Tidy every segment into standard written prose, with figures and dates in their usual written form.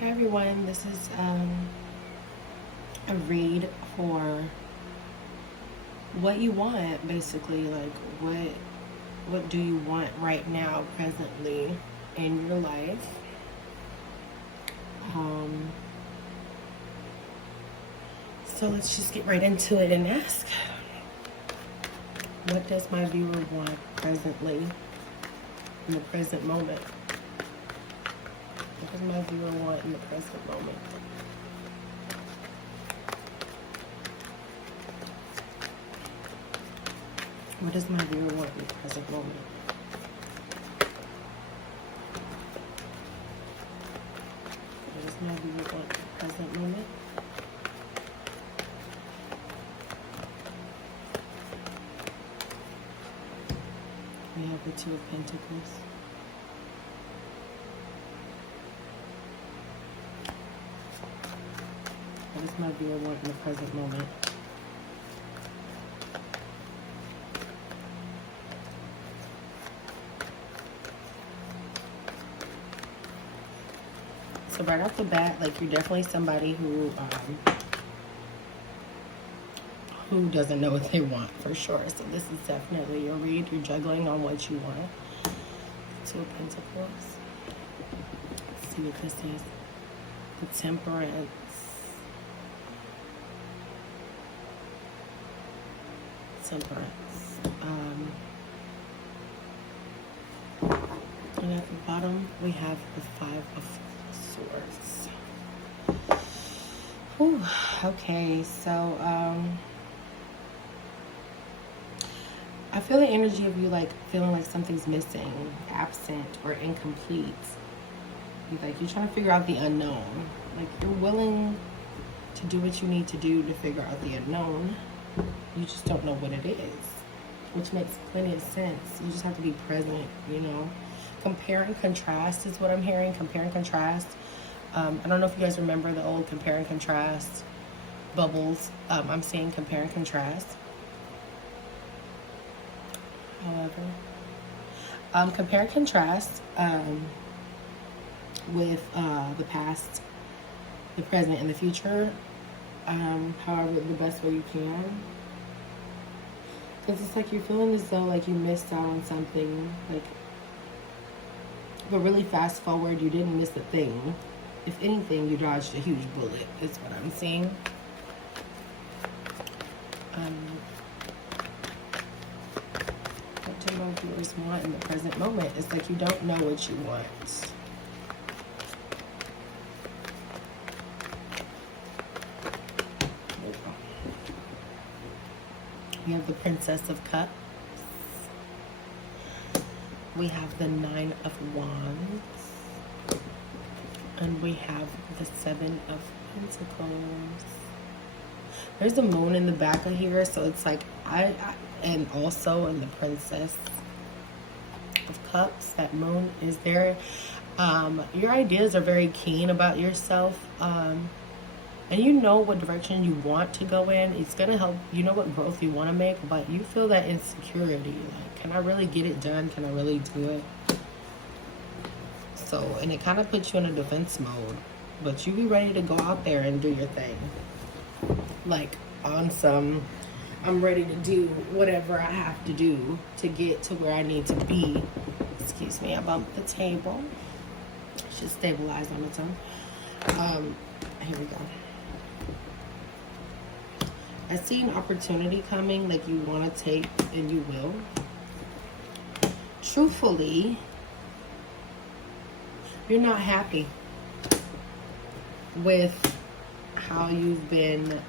Hi everyone, this is a read for what you want, basically. Like what do you want right now, presently in your life? So let's just get right into it and ask, what does my viewer want presently in the present moment? What does my viewer want in the present moment? What does my viewer want in the present moment? What does my viewer want in the present moment? We have the Two of Pentacles. What does my viewer want in the present moment? So right off the bat, like, you're definitely somebody who doesn't know what they want, for sure. So this is definitely your read. You're juggling on what you want. Two of Pentacles. Let's see what this is. The Temperance. And at the bottom we have the Five of Swords. Whew. Okay, so I feel the energy of you like feeling like something's missing, absent, or incomplete. You're trying to figure out the unknown. Like, you're willing to do what you need to do to figure out the unknown. You just don't know what it is, which makes plenty of sense. You just have to be present, you know. Compare and contrast is what I'm hearing. Compare and contrast. I don't know if you guys remember the old compare and contrast bubbles. I'm seeing compare and contrast. However, compare and contrast with the past, the present, and the future. However, the best way you can. Because it's like you're feeling as though like you missed out on something. Like, but really fast forward, you didn't miss a thing. If anything, you dodged a huge bullet, is what I'm seeing. What do my viewers want in the present moment? It's like you don't know what you want. We have the Princess of Cups. We have the Nine of Wands. And we have the Seven of Pentacles. There's a moon in the back of here, so it's like and also in the Princess of Cups, that moon is there. Your ideas are very keen about yourself. And you know what direction you want to go in. It's going to help. You know what growth you want to make, but you feel that insecurity. Like, can I really get it done? Can I really do it? So, and it kind of puts you in a defense mode. But you be ready to go out there and do your thing. Like, on some, I'm ready to do whatever I have to do to get to where I need to be. Excuse me, I bumped the table. It should stabilize on its own. Here we go. I see an opportunity coming, like you want to take, and you will. Truthfully, you're not happy with how you've been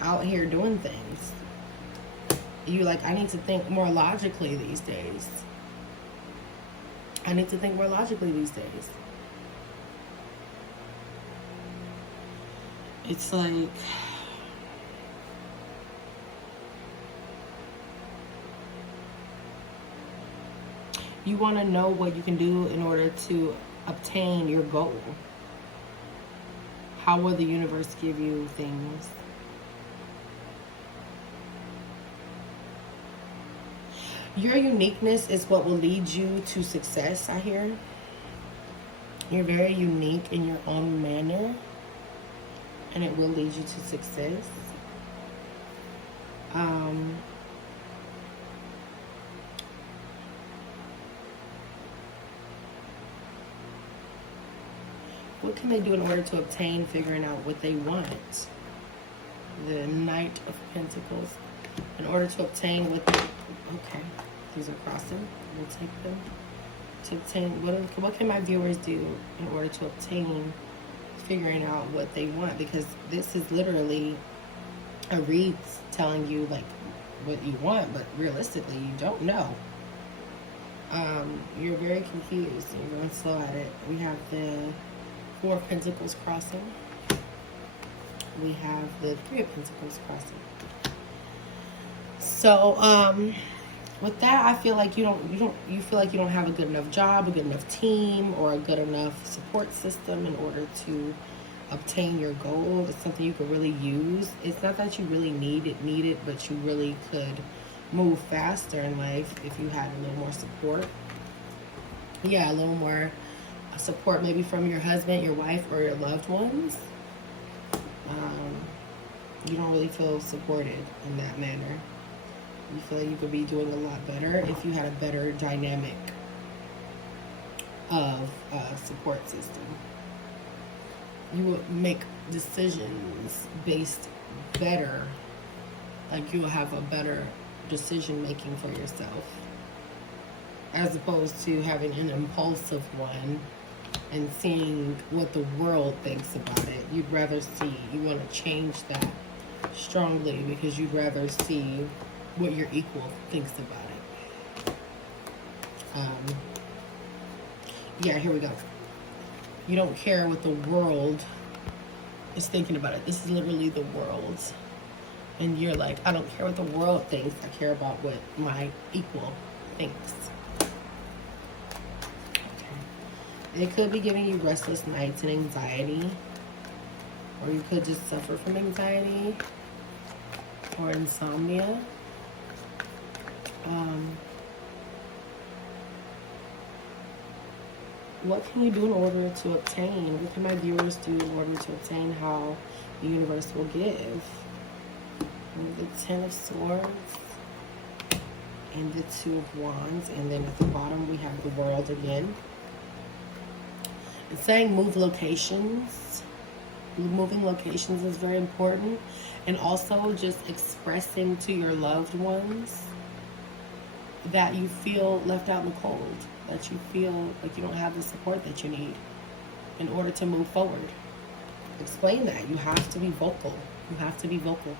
out here doing things. You like, I need to think more logically these days. I need to think more logically these days. It's like, you want to know what you can do in order to obtain your goal. How will the universe give you things? Your uniqueness is what will lead you to success, I hear. You're very unique in your own manner, and it will lead you to success. Um, what can they do in order to obtain figuring out what they want? The Knight of Pentacles. In order to obtain what they, okay, these are crossing. We'll take them. To obtain, what can my viewers do in order to obtain figuring out what they want? Because this is literally a read telling you like what you want, but realistically you don't know. You're very confused. You're going slow at it. We have the Four of Pentacles crossing. We have the Three of Pentacles crossing. So, with that, I feel like you feel like you don't have a good enough job, a good enough team, or a good enough support system in order to obtain your goal. It's something you could really use. It's not that you really need it, but you really could move faster in life if you had a little more support. Yeah, a little more support maybe from your husband, your wife, or your loved ones. You don't really feel supported in that manner. You feel like you could be doing a lot better if you had a better dynamic of a support system. You would make decisions based better, like you'll have a better decision making for yourself, as opposed to having an impulsive one and seeing what the world thinks about it. You'd rather see, you want to change that strongly because you'd rather see what your equal thinks about it. Yeah, here we go. You don't care what the world is thinking about it. This is literally the world. And you're like, I don't care what the world thinks. I care about what my equal thinks. Okay. It could be giving you restless nights and anxiety. Or you could just suffer from anxiety or insomnia. What can you do in order to obtain? What can my viewers do in order to obtain how the universe will give? The Ten of Swords and the Two of Wands, and then at the bottom we have the World again. It's saying move locations. Moving locations is very important, and also just expressing to your loved ones that you feel left out in the cold, that you feel like you don't have the support that you need in order to move forward. Explain that. You have to be vocal. You have to be vocal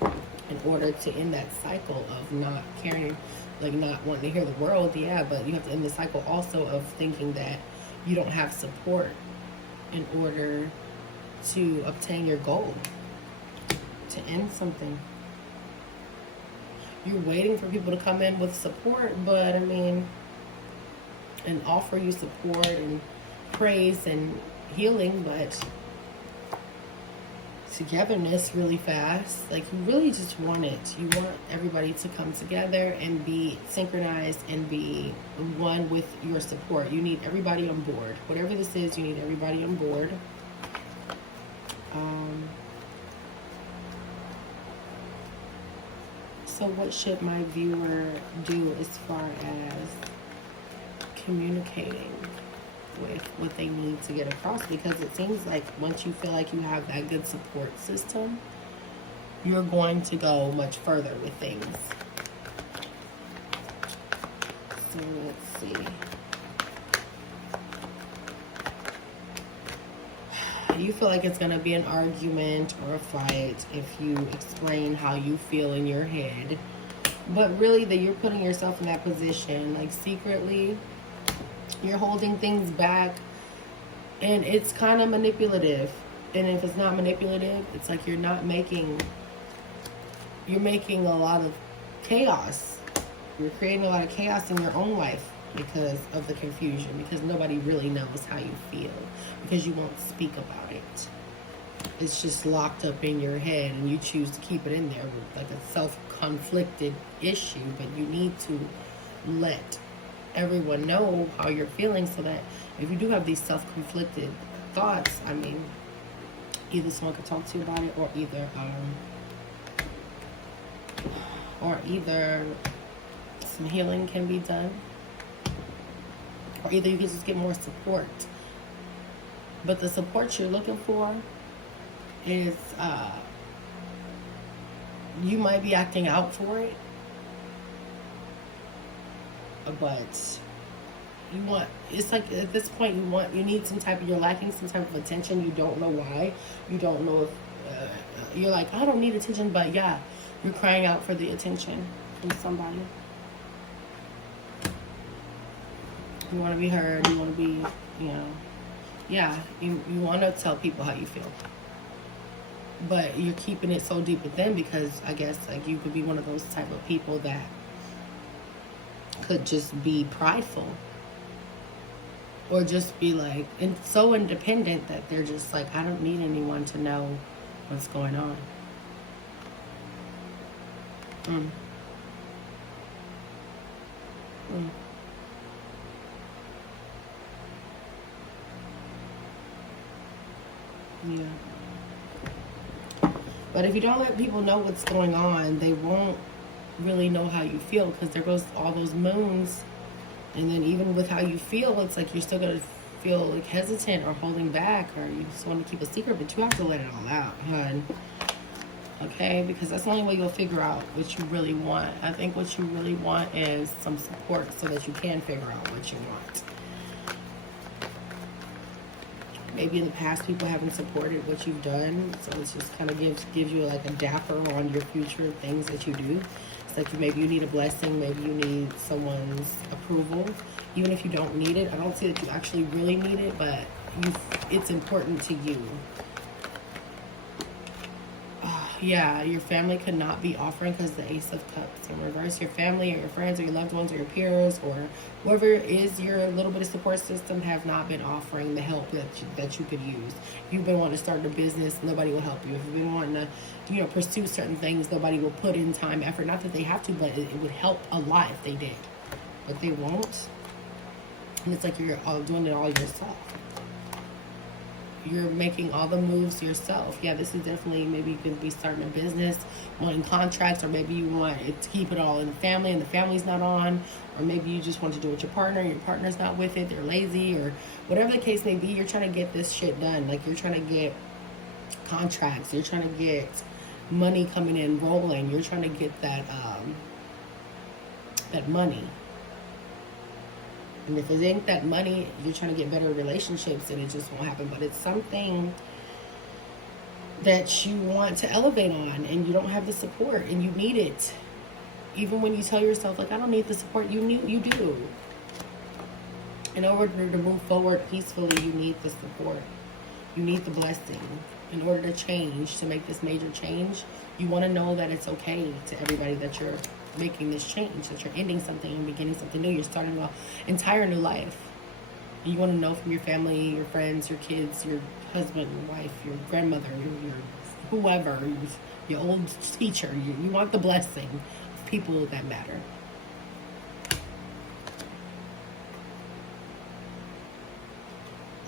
in order to end that cycle of not caring, like not wanting to hear the world, yeah, but you have to end the cycle also of thinking that you don't have support in order to obtain your goal, to end something. You're waiting for people to come in with support, but I mean, and offer you support and praise and healing, but togetherness really fast. Like, you really just want it. You want everybody to come together and be synchronized and be one with your support. You need everybody on board. Whatever this is, you need everybody on board. So what should my viewer do as far as communicating with what they need to get across? Because it seems like once you feel like you have that good support system, you're going to go much further with things. So let's see. You feel like it's going to be an argument or a fight if you explain how you feel in your head. But really, that you're putting yourself in that position, like secretly, you're holding things back, and it's kind of manipulative. And if it's not manipulative, it's like you're making a lot of chaos. You're creating a lot of chaos in your own life because of the confusion, because nobody really knows how you feel, because you won't speak about it. It's just locked up in your head, and you choose to keep it in there with like a self-conflicted issue. But you need to let everyone know how you're feeling so that if you do have these self-conflicted thoughts, I mean, either someone could talk to you about it, or either some healing can be done, or either you can just get more support. But the support you're looking for is, you might be acting out for it, but you want, it's like at this point you need some type of, you're lacking some type of attention. You don't know why. You don't know if you're like, I don't need attention, but yeah, you're crying out for the attention from somebody. You want to be heard. You want to be, yeah, you want to tell people how you feel, but you're keeping it so deep within because I guess like you could be one of those type of people that could just be prideful, or just be like, and so independent that they're just like, I don't need anyone to know what's going on. Yeah. But if you don't let people know what's going on, they won't really know how you feel, because there goes all those moons. And then even with how you feel, it's like you're still going to feel like hesitant or holding back, or you just want to keep a secret, but you have to let it all out, hun. Okay? Because that's the only way you'll figure out what you really want. I think what you really want is some support so that you can figure out what you want. Maybe in the past people haven't supported what you've done, so it just kind of gives you like a dapper on your future things that you do. It's like maybe you need a blessing, maybe you need someone's approval. Even if you don't need it, I don't see that you actually really need it, but it's important to you. Yeah, your family could not be offering, because the Ace of Cups in reverse. Your family or your friends or your loved ones or your peers or whoever is your little bit of support system have not been offering the help that you could use. If you've been wanting to start a business, nobody will help you. If you've been wanting to pursue certain things, nobody will put in time, effort. Not that they have to, but it would help a lot if they did. But they won't. And it's like you're all doing it all yourself. You're making all the moves yourself. Yeah, this is definitely, maybe you could be starting a business, wanting contracts, or maybe you want to keep it all in the family and the family's not on, or maybe you just want to do it with your partner and your partner's not with it, they're lazy, or whatever the case may be. You're trying to get this shit done. Like, you're trying to get contracts, you're trying to get money coming in, rolling, you're trying to get that money. And if it ain't that money, you're trying to get better relationships, and it just won't happen. But it's something that you want to elevate on, and you don't have the support, and you need it. Even when you tell yourself, like, I don't need the support, you do. In order to move forward peacefully, you need the support. You need the blessing. In order to change, to make this major change, you want to know that it's okay to everybody that you're making this change, that you're ending something and beginning something new. You're starting an entire new life. And you want to know from your family, your friends, your kids, your husband, your wife, your grandmother, your whoever, your old teacher. You want the blessing of people that matter.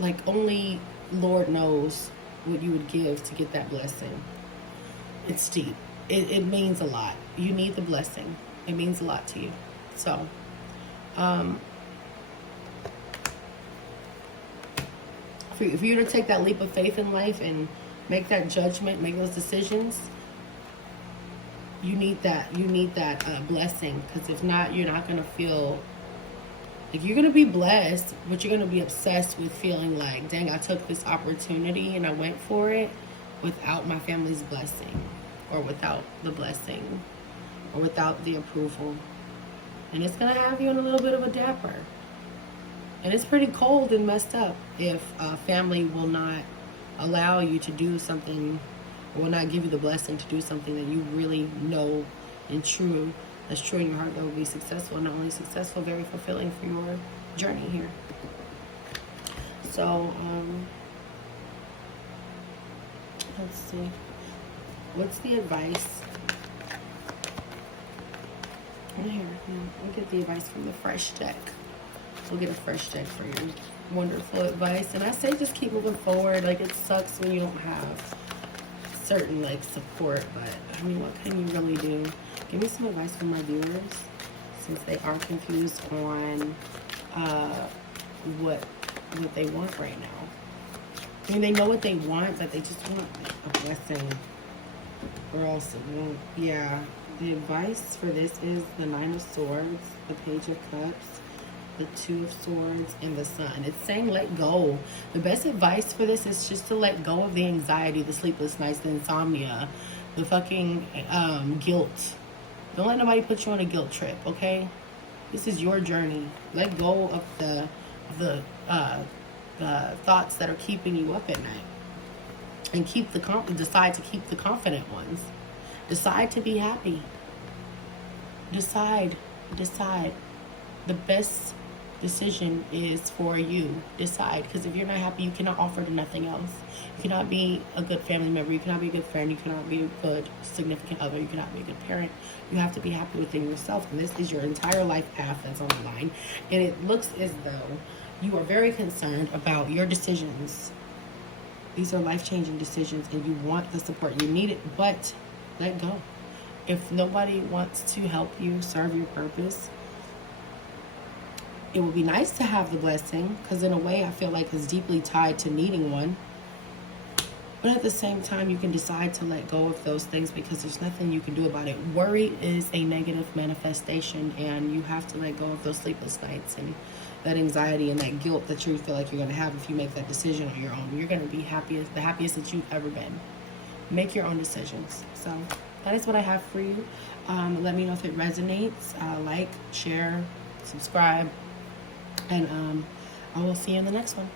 Like, only Lord knows what you would give to get that blessing. It's deep. It means a lot. You need the blessing. It means a lot to you. So, for you to take that leap of faith in life and make that judgment, make those decisions, you need that. You need that blessing. Because if not, you're not going to feel like you're going to be blessed, but you're going to be obsessed with feeling like, dang, I took this opportunity and I went for it without my family's blessing, or without the blessing, or without the approval. And it's going to have you in a little bit of a dapper. And it's pretty cold and messed up if family will not allow you to do something, or will not give you the blessing to do something that you really know and true, that's true in your heart, that will be successful. Not only successful, very fulfilling for your journey here. So, let's see. What's the advice? Here, we'll get the advice from the fresh deck. We'll get a fresh deck for you. wonderful advice. And I say just keep moving forward. Like, it sucks when you don't have certain, like, support, but I mean, what can you really do? Give me some advice from my viewers, since they are confused on what they want right now. I mean, they know what they want, but they just want, like, a blessing, or else it won't. Yeah, the advice for this is the Nine of Swords, the Page of Cups, the Two of Swords, and the Sun. It's saying let go. The best advice for this is just to let go of the anxiety, the sleepless nights, the insomnia, the fucking guilt. Don't let nobody put you on a guilt trip, okay? This is your journey. Let go of the thoughts that are keeping you up at night, and decide to keep the confident ones. Decide to be happy. Decide. The best decision is for you. Decide, because if you're not happy, you cannot offer to nothing else. You cannot be a good family member. You cannot be a good friend. You cannot be a good significant other. You cannot be a good parent. You have to be happy within yourself. And this is your entire life path that's on the line. And it looks as though you are very concerned about your decisions. These are life-changing decisions, and you want the support. You need it, but let go. If nobody wants to help you serve your purpose, it would be nice to have the blessing, because in a way I feel like it's deeply tied to needing one. But at the same time, you can decide to let go of those things, because there's nothing you can do about it. Worry is a negative manifestation, and you have to let go of those sleepless nights and that anxiety and that guilt that you feel like you're going to have if you make that decision on your own. You're going to be the happiest that you've ever been. Make your own decisions. So that is what I have for you. Let me know if it resonates. Like, share, subscribe, and I will see you in the next one.